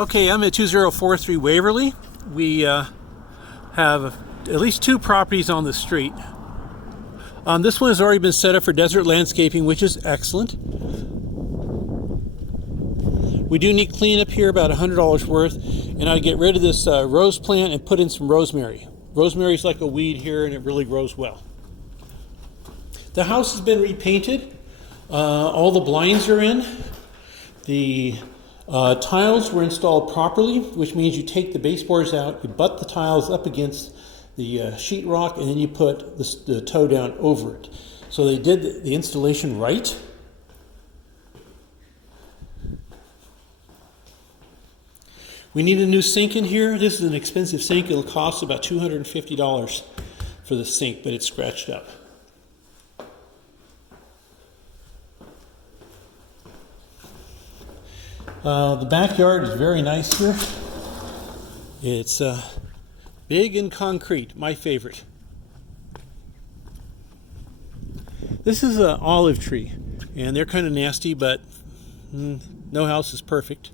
Okay, I'm at 2043 Waverly. We have at least two properties on the street. This one has already been set up for desert landscaping, which is excellent. We do need cleanup here, about $100 worth, and I'd get rid of this rose plant and put in some rosemary. Rosemary is like a weed here, and it really grows well. The house has been repainted. All the blinds are in. The tiles were installed properly, which means you take the baseboards out, you butt the tiles up against the sheetrock, and then you put the toe down over it. So they did the installation right. We need a new sink in here. This is an expensive sink. It'll cost about $250 for the sink, but it's scratched up. The backyard is very nice here. It's big and concrete, my favorite. This is an olive tree, and they're kind of nasty, but no house is perfect.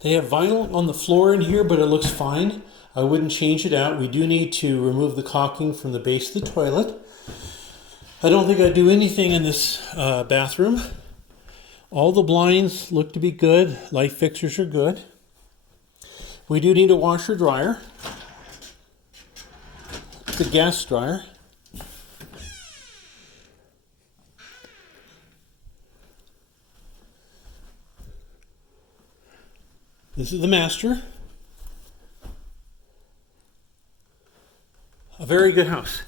They have vinyl on the floor in here, but it looks fine. I wouldn't change it out. We do need to remove the caulking from the base of the toilet. I don't think I'd do anything in this bathroom. All the blinds look to be good. Light fixtures are good. We do need a washer dryer. It's a gas dryer. This is the master. A very good house.